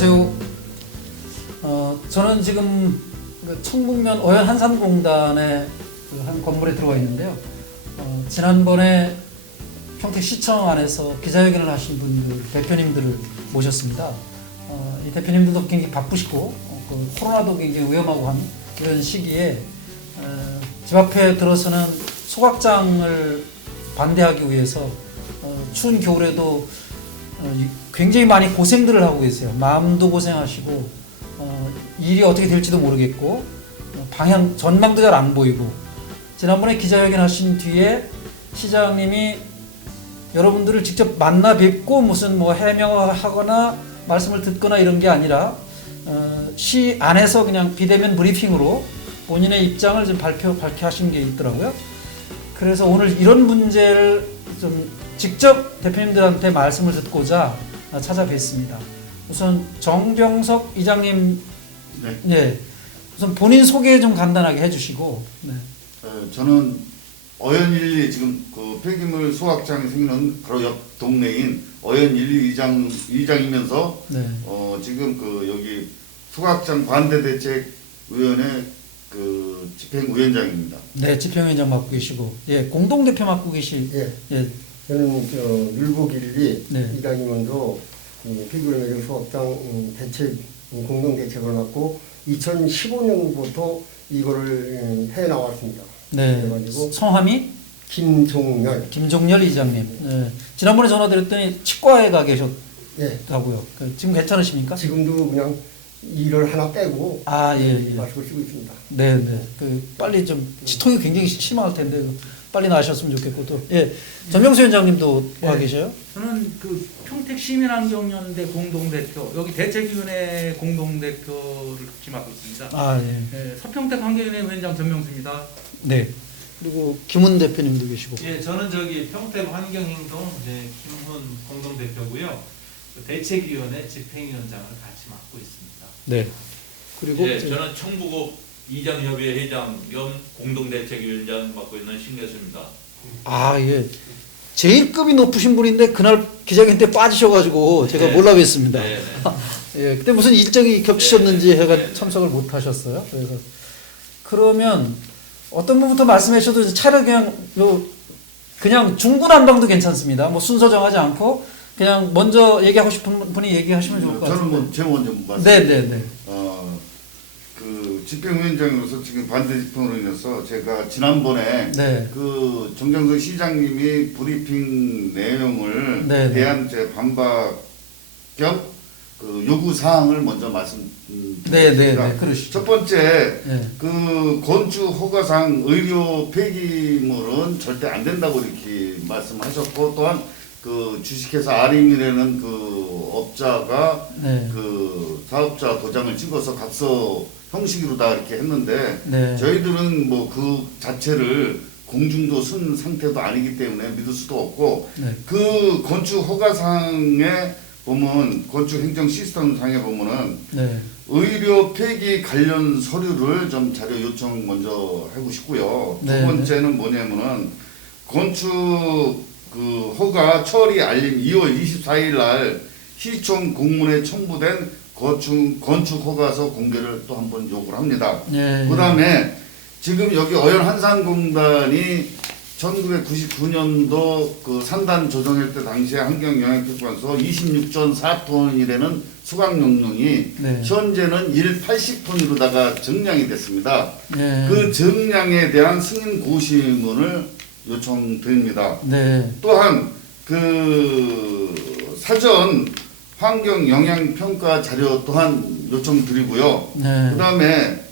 안녕하세요. 저는 지금 청북면 어연 한산공단의 한 건물에 들어와 있는데요. 지난번에 평택시청 안에서 기자회견을 하신 분들, 대표님들을 모셨습니다. 이 대표님들도 굉장히 바쁘시고 코로나도 굉장히 위험하고 한 이런 시기에 집 앞에 들어서는 소각장을 반대하기 위해서 추운 겨울에도 굉장히 많이 고생들을 하고 계세요. 마음도 고생하시고 일이 어떻게 될지도 모르겠고 방향 전망도 잘 안 보이고, 지난번에 기자회견 하신 뒤에 시장님이 여러분들을 직접 만나 뵙고 무슨 뭐 해명을 하거나 말씀을 듣거나 이런 게 아니라 시 안에서 그냥 비대면 브리핑으로 본인의 입장을 좀 발표하신 게 있더라고요. 그래서 오늘 이런 문제를 좀 직접 대표님들한테 말씀을 듣고자 찾아뵙습니다. 우선 정병석 이장님, 네, 우선 본인 소개 좀 간단하게 해주시고. 네. 저는 어연 1, 지금 그 폐기물 소각장이 생기는 바로 옆 동네인 어연 1, 2장이면서 네. 지금 그 여기 소각장 반대대책위원회 그 집행위원장입니다. 네, 집행위원장 맡고 계시고, 예, 공동대표 맡고 계실. 예. 저는 율곡일리 네. 이장님도 폐기물 매장 소각장 대책 공동대책을 맡고 2015년부터 이거를 해 나왔습니다. 네. 그래가지고 성함이 김종열 이장님. 네. 지난번에 전화드렸더니 치과에 가 계셨다고요. 예. 지금 괜찮으십니까? 지금도 그냥 일을 하나 빼고 예. 마스크를 쓰고 있습니다. 네. 빨리 좀 치통이 굉장히 심할 텐데 빨리 나으셨으면 좋겠고, 또 전명수 위원장님도 와 계셔요? 저는 그 평택시민환경연대 공동대표, 여기 대책위원회 공동대표를 같이 맡고 있습니다. 서평택 환경위원회 위원장 전명수입니다. 네. 그리고 김훈 대표님도 계시고. 예, 저는 저기 평택 환경행동 김훈 공동대표고요. 대책위원회 집행위원장을 같이 맡고 있습니다. 네. 그리고 예, 저는 청부고 이장협의회 회장 겸 공동대책위원장 맡고 있는 신교수입니다. 예. 제일 급이 높으신 분인데 그날 기자회견 때 빠지셔가지고 제가 몰라 뵀습니다. 네. 예, 그때 무슨 일정이 겹치셨는지 해가 참석을 못 하셨어요. 그래서 그러면 어떤 분부터 말씀해 주셔도 차라리 그냥 중구난방도 괜찮습니다. 뭐 순서 정하지 않고 그냥 먼저 얘기하고 싶은 분이 얘기하시면 좋을 것 같아요. 저는 제가 먼저 말씀. 네. 그 집행위원장으로서 지금 반대 집행으로 인해서 제가 지난번에 그 정정석 시장님이 브리핑 내용을 대한 제 반박 겸 그 요구 사항을 먼저 말씀드리겠습니다. 그러시죠. 첫 번째, 그 건축 허가상 의료 폐기물은 절대 안 된다고 이렇게 말씀하셨고, 또한 그 주식회사 아림이라는 그 업자가 그 사업자 도장을 찍어서 각서 형식으로 다 이렇게 했는데 저희들은 뭐 그 자체를 공중도 쓴 상태도 아니기 때문에 믿을 수도 없고, 그 건축 허가상에 보면 건축 행정 시스템상에 보면은 의료 폐기 관련 서류를 좀 자료 요청 먼저 하고 싶고요. 두 번째는 뭐냐면은 건축 그 허가 처리 알림 2월 24일 날 시청 공문에 첨부된 건축 허가서 공개를 또 한번 요구를 합니다. 그다음에 지금 여기 어연 한산공단이 1999년도 그 산단 조정할 때 당시에 환경영향평가서 26.4톤이라는 수강용량이 현재는 80톤으로다가 정량이 됐습니다. 그 정량에 대한 승인 고시문을 요청드립니다. 또한 그 사전 환경 영향 평가 자료 또한 요청드리고요. 그다음에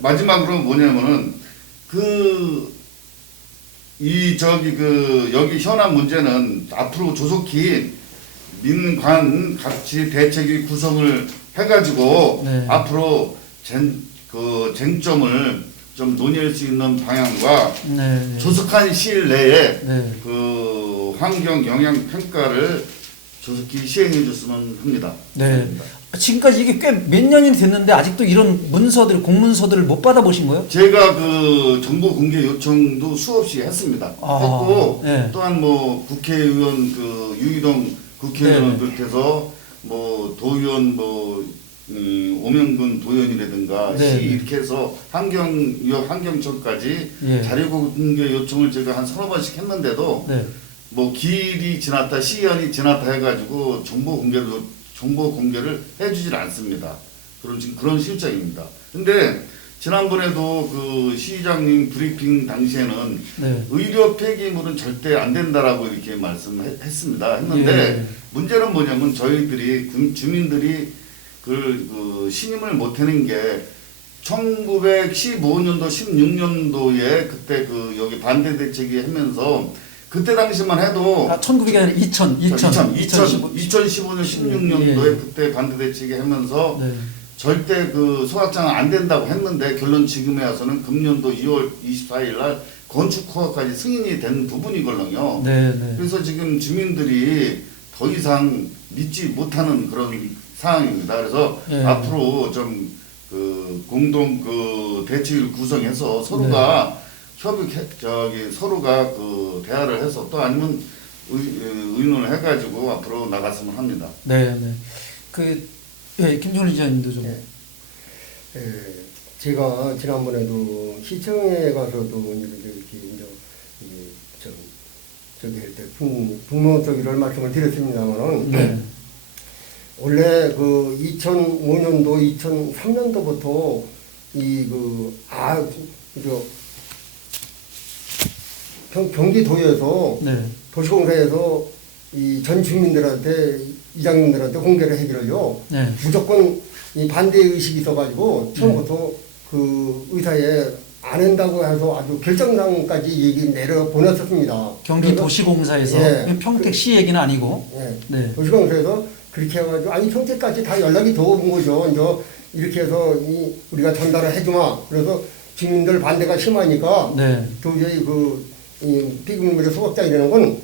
마지막으로 뭐냐면은 여기 현안 문제는 앞으로 조속히 민관 같이 대책위 구성을 해가지고 앞으로 쟁점을 좀 논의할 수 있는 방향과 조속한 시일 내에 그 환경 영향 평가를 조속히 시행해 줬으면 합니다. 지금까지 이게 꽤 몇 년이 됐는데 아직도 이런 공문서들을 못 받아보신 거예요? 제가 그 정보 공개 요청도 수없이 했습니다. 했고 또한 뭐 국회의원 그 유희동 국회의원을 비롯해서 뭐 도의원 오명근 도의원이라든가 네, 시 네. 이렇게 해서 환경청까지 예. 자료 공개 요청을 제가 한 서너 번씩 했는데도 네. 뭐 기일이 지났다 시간이 지났다 해가지고 정보 공개를 해주질 않습니다. 지금 그런 실정입니다. 근데 지난번에도 그 시장님 브리핑 당시에는 네. 의료 폐기물은 절대 안 된다라고 이렇게 말씀했습니다. 했는데 예. 문제는 뭐냐면 저희들이 주민들이 그 신임을 못 하는 게 1915년도 16년도에 그때 그 여기 반대 대책이 하면서 그때 당시만 해도 1900이 아니라 2015년 16년도에 예. 그때 반대 대책이 하면서 네. 절대 그 소각장은 안 된다고 했는데 결론 지금에 와서는 금년도 2월 24일 날 건축 허가까지 승인이 된 부분이거든요. 네, 네. 그래서 지금 주민들이 더 이상 믿지 못하는 그런 상황입니다. 그래서 예. 앞으로 좀 그 공동 그 대책을 구성해서 서로가 서로가 그 대화를 해서 또 아니면 의논을 해가지고 앞으로 나갔으면 합니다. 네, 네. 김종일 기자님도 좀. 예. 제가 지난번에도 시청에 가서도 이렇게 저기 할 때 분모적이를 말씀을 드렸습니다만은 네. 원래 그 2005년도, 2003년도부터 경기도에서 네. 도시공사에서 이 전 주민들한테 이장님들한테 공개를 해기를요. 네. 무조건 이 반대 의식이 있어가지고 처음부터 그 의사에 안 한다고 해서 아주 결정상까지 얘기 내려 보냈었습니다. 경기도시공사에서 예. 평택시 얘기는 아니고. 예. 네. 도시공사에서 그렇게 해가지고 아니 평택까지 다 연락이 더 온 거죠. 이제 이렇게 해서 우리가 전달을 해주마. 그래서 주민들 반대가 심하니까 네. 도저히 이 폐기물의 소각장이라는 건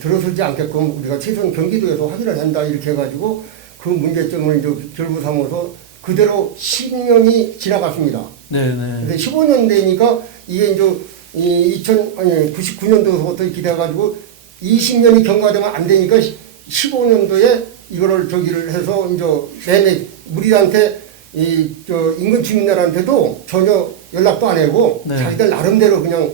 들어서지 않게끔 우리가 최소한 경기도에서 확인을 한다 이렇게 해가지고 그 문제점을 이제 결부 삼아서 그대로 10년이 지나갔습니다. 네, 네. 근데 15년 되니까 이게 이제 99년도부터 이렇게 돼가지고 20년이 경과되면 안 되니까 15년도에 이거를 저기를 해서 이제 매매 우리한테 인근 주민들한테도 전혀 연락도 안 하고 네. 자기들 나름대로 그냥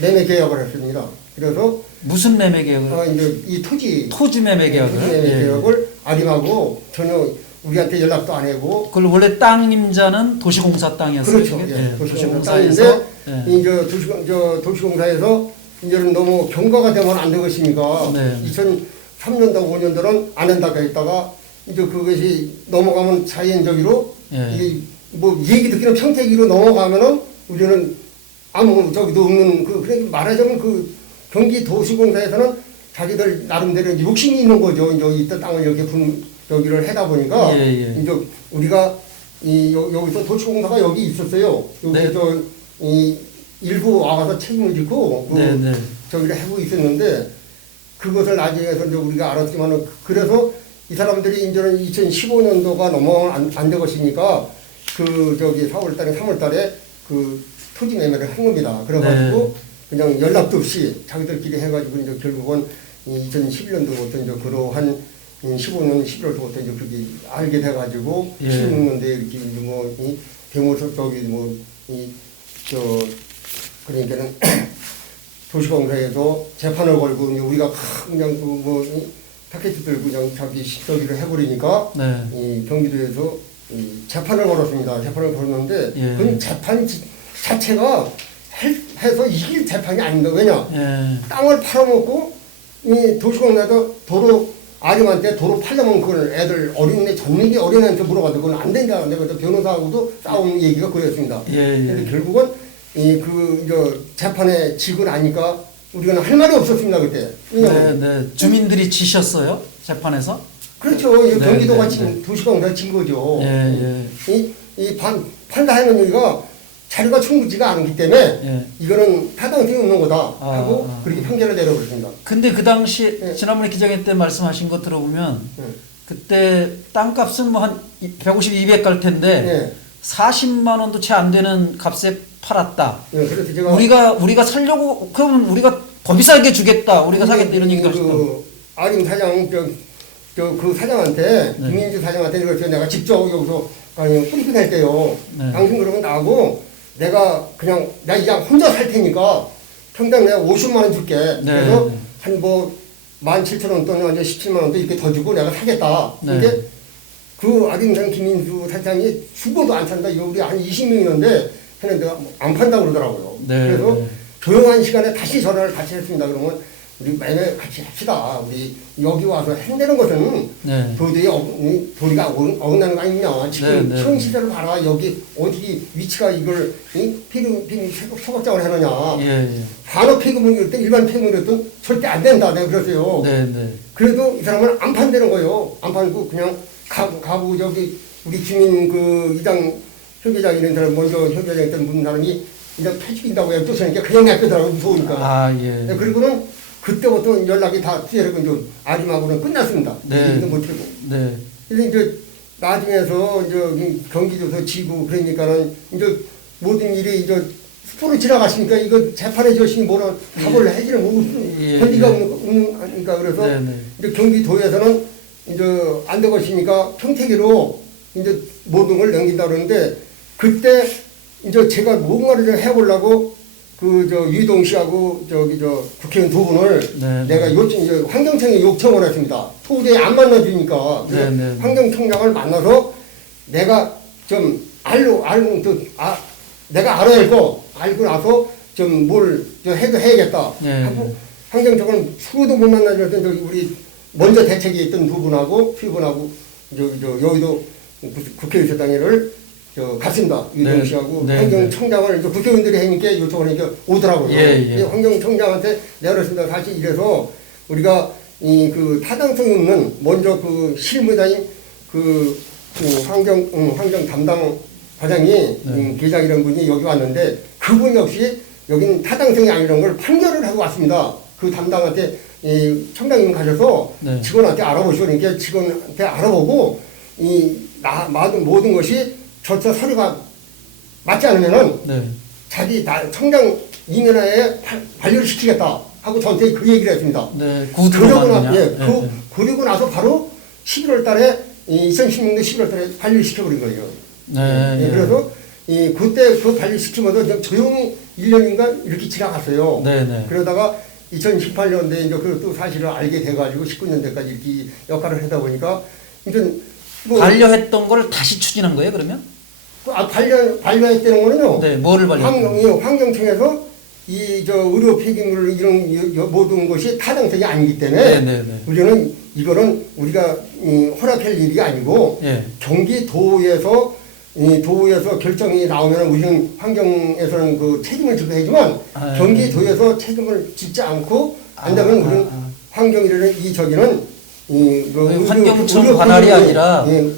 매매 계약을 했습니다. 그래서 무슨 매매 계약을? 이제 이 토지 매매 계약을. 토지 매매 예. 계약을 아림하고 전혀 우리한테 연락도 안 하고 그걸 원래 땅 임자는 도시공사 땅이었어요. 그렇죠. 이게? 예, 예. 도시공사 도시공사에서. 땅인데 이제 도시공사에서 이제는 너무 경과가 되면 안 되겠습니까? 네. 2003년도 5년도는 안 한다고 했다가 이제 그것이 넘어가면 자연적으로 예. 이게 뭐 얘기 듣기는 평택이로 넘어가면은 우리는 아무 저기도 없는 그래 말하자면 경기도시공사에서는 자기들 나름대로 이제 욕심이 있는 거죠. 이제 이때 땅을 이렇게 여기를 해다 보니까 예, 예. 이제 우리가 여기서 도시공사가 여기 있었어요. 여기 네. 이 일부 와서 책임을 지고 네, 네. 저기를 하고 있었는데 그것을 나중에서 이제 우리가 알았지만은 그래서 이 사람들이 이제는 2015년도가 넘어가면 안 되겠으니까 4월달에 3월달에 그 토지 매매를 한 겁니다. 그래가지고 그냥 연락도 없이 자기들끼리 해가지고 이제 결국은 2011년도부터 이제 그러한 15년 11월부터 이제 그게 알게 돼가지고 예. 16년도에 이렇게 이 대모서 그러니까는 도시공사에서 재판을 걸고 이제 우리가 그냥 타켓 들고 그냥 자기 저기를 해버리니까 네. 이 경기도에서 재판을 걸었습니다. 재판을 걸었는데 예. 그 재판 자체가 해서 이길 재판이 아닙니다. 왜냐? 예. 땅을 팔아먹고 이 도시공사에서 도로 아림한테 도로 팔려면 그걸 애들 어린애 전민기 어린애한테 물어봐도 그건 안 된다. 내가 변호사하고도 싸운 얘기가 그랬습니다. 예, 근데 예. 결국은 이제 재판에 지고 나니까 우리가 할 말이 없었습니다 그때. 네, 네. 주민들이 지셨어요? 재판에서? 그렇죠. 이 네, 경기도가 네, 지금 도시공사가 진 거죠. 예, 예. 판다 하는 얘기가 자료가 충분치가 않기 때문에 예. 이거는 타당성이 없는 거다 하고 아. 그렇게 판결을 내려버렸습니다. 근데 그 당시 네. 지난번에 기자회 때 말씀하신 거 들어보면 네. 그때 땅값은 뭐 한 150, 200 갈 텐데 네. 40만 원도 채 안 되는 값에 팔았다. 네, 그래서 제가 우리가 살려고 그러면 우리가 더 비싸게 주겠다. 우리가 사겠다 이런 얘기가 있었고. 아림 사장 저 그 사장한테 네. 김민주 사장한테 그래서 내가 직접 여기서 아니 뿌리고 낼게요. 네. 당신 그러면 나하고 내가 그냥 나 이장 혼자 살 테니까 평당 내가 50만 원 줄게. 그래서 네. 한 뭐 17,000원 또는 17만 원도 이렇게 더 주고 내가 사겠다. 네. 근데 그 아름다운 김민주 사장이 죽어도 안 산다. 이거 우리 한 20명 있는데 했는데 안 판다고 그러더라고요. 네. 그래서 네. 조용한 시간에 다시 전화를 같이 했습니다. 그러면 우리 매매 같이 합시다. 우리 여기 와서 한다는 것은 네. 도저히 도리가 어긋나는 거 아니냐. 지금 네, 네. 현 시대를 봐라. 여기 어디 위치가 이걸 피금 소각장을 해놓냐. 예, 예. 반업 폐금이었든 일반 폐금이었든 절대 안 된다. 내가 그랬어요. 네, 네. 그래도 이 사람은 안 판다는 거예요. 안 판고 그냥 가고 저기 우리 주민 그 이장 협의장 이런 사람 먼저 협의장 했던 분 사람이 이제 폐죽인다고 해도 저니까 그냥 냅두더라고 무서우니까. 아, 예. 네, 그리고는 그때부터 연락이 다 뒤에는 이제 아림하고는 끝났습니다. 네. 얘기도 못하고. 네. 그래서 이제 나중에서 이제 경기도서 지고 그러니까는 이제 모든 일이 이제 스포로 지나가시니까 이거 재판에 저시니 뭐라 답을 해지를 못할 예, 권리가 예. 없는 거니까 그래서 네, 네. 이제 경기도에서는 이제 안 되고 있으니까 평택으로 이제 모든 걸 넘긴다 그러는데 그때 이제 제가 뭔가를 좀 해보려고 그 저 유동 씨하고 저기 저 국회의원 두 분을 네, 내가 요청 이제 환경청에 요청을 했습니다. 도저히 안 만나주니까 그래서 네, 네. 환경청장을 만나서 내가 좀 내가 알아야 할 거 알고 나서 좀 뭘 해도 해야겠다 네. 하고 환경청을 수도 못 만나줬던 저기 우리 먼저 대책에 있던 두 분하고 피분하고 저 여의도 국회의사당회를 갔습니다. 유동 네. 씨하고 네, 환경청장을 이제 국회의원들이 하니까 요청을 하니까 오더라고요. 예, 예. 환경청장한테 내가 그랬습니다. 사실 이래서 우리가 이 그 타당성이 없는 먼저 그 실무자인 그 환경 담당 과장이 네. 계장이라는 분이 여기 왔는데 그분 역시 여기는 타당성이 아니라는 걸 판결을 하고 왔습니다. 그 담당한테 이 청장님 가셔서 네. 직원한테 알아보시고 그러니까 직원한테 알아보고 모든 것이 절차 서류가 맞지 않으면은 네. 자기 청장 이면하에 반려를 시키겠다 하고 저한테 그 얘기를 했습니다. 네. 구두로 그러고 만드냐? 예, 네. 그리고 나서 바로 11월 달에 2016년 11월 달에 반려를 시켜버린 거예요. 네. 예, 그래서 그때 그 반려시키면서 그냥 조용히 1년인가 이렇게 지나갔어요. 네, 네. 그러다가 2018년도에 이제 또 사실을 알게 돼가지고 19년도까지 이렇게 역할을 하다 보니까 이제 뭐 반려했던 걸 다시 추진한 거예요, 그러면? 반려했다는 거는요. 네, 뭐를 반려했어요? 환경청에서 의료 폐기물 이런 모든 것이 타당성이 아니기 때문에 네, 네, 네. 우리는 이거는 우리가 허락할 일이 아니고 예. 경기도에서 도에서 결정이 나오면 우리는 환경에서는 그 책임을 지고 하지만 아, 경기도에서 책임을 짓지 않고 한다면 우리는 환경이라는 환경청 관할이 아니라 예,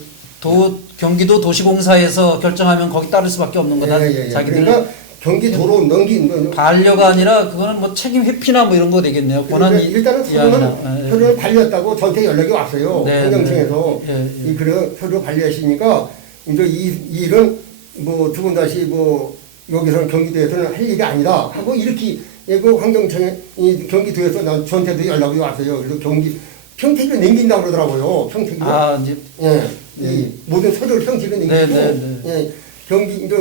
경기도 도시공사에서 결정하면 거기 따를 수밖에 없는 거다. 자기들 그러니까 경기도로 넘긴 반려가 아니라 그거는 뭐 책임 회피나 뭐 이런 거 되겠네요. 권한이 일단은 서류를 반려했다고 저한테 연락이 왔어요. 네, 환경청에서 네, 네. 그래 서류 반려하시니까 이제 이 일은 뭐 두 번 다시 뭐 여기서는 경기도에서는 할 일이 아니다 하고 이렇게 그 환경청에 경기도에서 저한테도 연락이 왔어요. 그래서 평택을 넘긴다고 그러더라고요. 평택이. 이제 예. 이 모든 서류를 평택을 넘기고 네, 네, 네. 예. 이제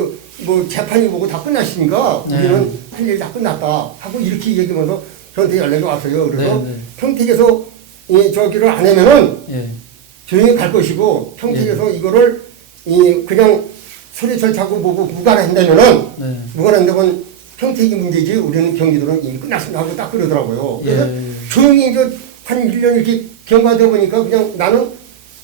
뭐 재판이 보고 다 끝났으니까 네. 우리는 할 일 다 끝났다 하고 이렇게 얘기하면서 저한테 연락이 왔어요. 그래서 네, 네. 평택에서 저기를 안 하면은 예. 조용히 갈 것이고 평택에서 이거를 그냥 서류 절차고 뭐고 무관한다면은 네. 무관한다면 평택이 문제지 우리는 경기도는 이미 끝났습니다 하고 딱 그러더라고요. 그래서 예. 조용히 이제 한 1년 이렇게 경과되다 보니까 그냥 나는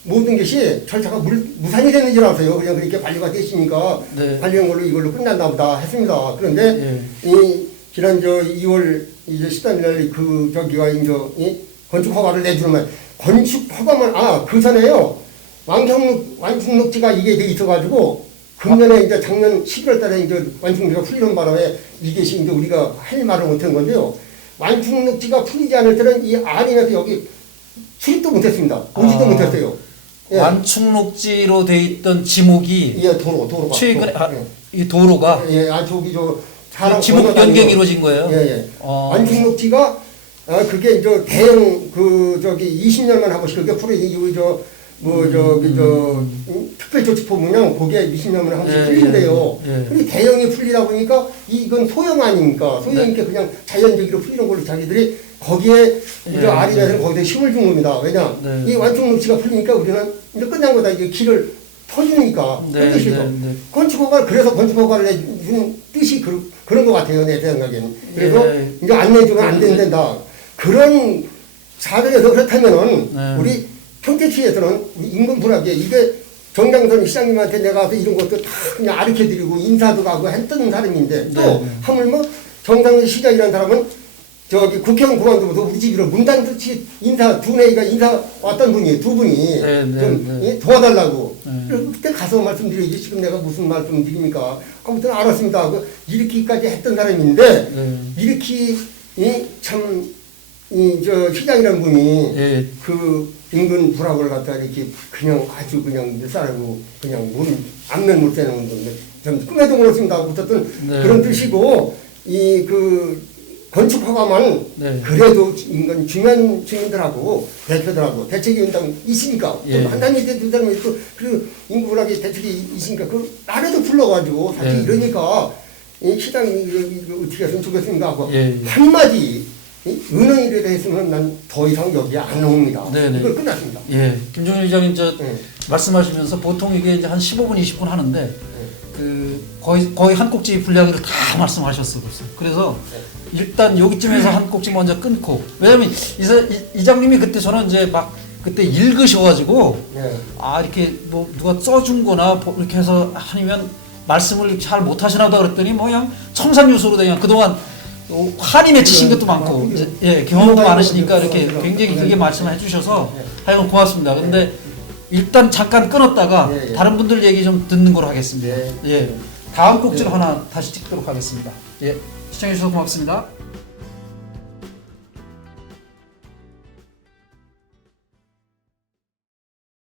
모든 것이 절차가 무산이 되는 줄 알았어요. 그냥 그렇게 반려가 됐으니까 네. 반려한 걸로 이걸로 끝났나 보다 했습니다. 그런데 지난 2월 이제 13일날 저기가 이제 건축 허가를 내주는 건축 허가만 그 전에요. 완충록지가 이게 돼 있어가지고 금년에 이제 작년 11월 달에 이제 완충록지가 풀리는 바람에 이것이 이제 우리가 할 말을 못한 건데요. 완충록지가 풀리지 않을 때는 이 안에서 여기 출입도 못했습니다. 오지도 못했어요. 예. 완충록지로 돼 있던 지목이 도로가 최근에 이 도로가 저기 사람 지목 건너다니는 변경이 이루어진 거예요. 완충록지가 그게 이제 대형 그 저기 20년만 한 번씩 그게 풀어 이거 특별조치법은요 그게 20년만 한 번씩 풀린대요. 근데 대형이 풀리다 보니까 이건 소형 아닙니까? 소형이니까 그냥 자연적으로 풀리는 걸로 자기들이 거기에 이제 아리면서 거기에 힘을 준 겁니다. 왜냐 이 완충 녹지가 풀리니까 우리는 이제 끝난 거다. 이제 길을 터주니까 그 뜻이죠. 건축허가 그래서 건축허가를 내주는 뜻이 그런 것 같아요 내 생각에는. 그래서 이제 안 내주면 안 된다. 그런 사정에서 그렇다면은 우리 평택시에서는 인근 분화기에 이게 정장선 시장님한테 내가 가서 이런 것도 다 그냥 가르쳐드리고 인사도 가고 했던 사람인데 또 하물며 정장선 시장이라는 사람은 저기 국회의원 그만두고서 우리 집으로 문단듯이 인사 두뇌가 인사 왔던 분이 두 분이 좀 도와달라고 그때 가서 말씀드려야지 지금 내가 무슨 말씀드립니까? 아무튼 알았습니다 하고 이렇게까지 했던 사람인데 이렇게 저 시장이라는 분이 그 인근 불합을 갖다 이렇게 그냥 아주 그냥 밀사하고 그냥 안면 못 되는 건데 좀 꿈에도 몰랐습니다 붙었던 그런 뜻이고 이 그 건축 허가만 그래도 인근 주변 주민들하고 대표들하고 대책위원장 있으니까 또 한단위 두 사람이 또 그리고 인구 불합의 대책이 있으니까 그 나라도 불러가지고 사실 이러니까 이 시장이 어떻게 했으면 좋겠습니까 하고 한마디 은행이라도 했으면 난 더 이상 여기 안 옵니다. 이걸 끝났습니다. 김종일 의장님 말씀하시면서 보통 이게 이제 한 15분 20분 하는데 그 거의 한 꼭지 분량을 다 말씀하셨어 벌써. 그래서 일단 여기쯤에서 한 꼭지 먼저 끊고 왜냐면 이장님이 그때 저는 이제 막 그때 읽으셔가지고 이렇게 뭐 누가 써준거나 이렇게 해서 아니면 말씀을 잘 못하시나 보다 그랬더니 뭐 그냥 청산유수로 그냥 그동안 한이 맺히신 것도 많고 경험도 많으시니까 이렇게 굉장히 길게 말씀을 해주셔서 하여간 고맙습니다. 근데 일단 잠깐 끊었다가 다른 분들 얘기 좀 듣는 걸로 하겠습니다. 다음 꼭지로 하나 다시 찍도록 하겠습니다. 시청해주셔서 고맙습니다.